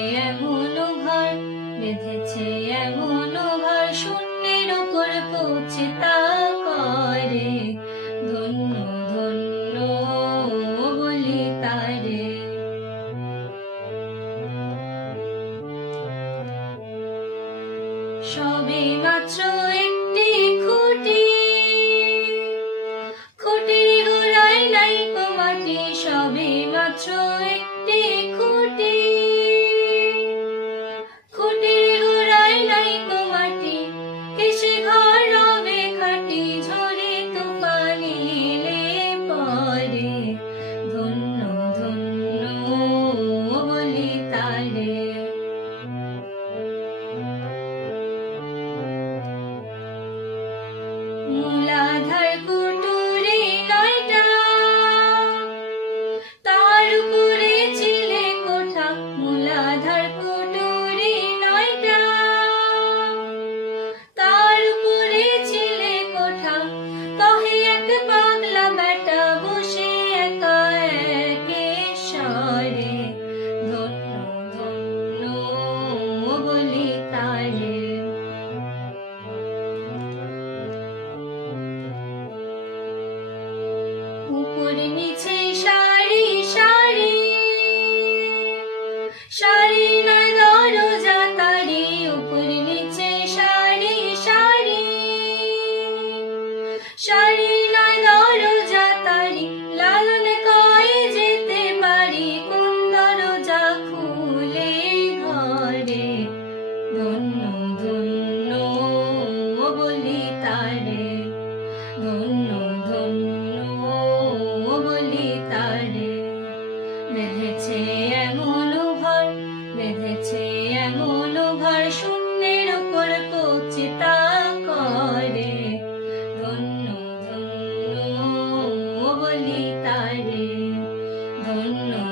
এমন ঘর, বেঁধেছে এমন ঘর, শূন্যের উপর পৌঁছে তা করে। ধন্য ধন্য বলি তারে। সবে La বেঁধেছে এমন ঘর শূন্যের উপর করে ধন্য ধন্য বলি তারে। ধন্য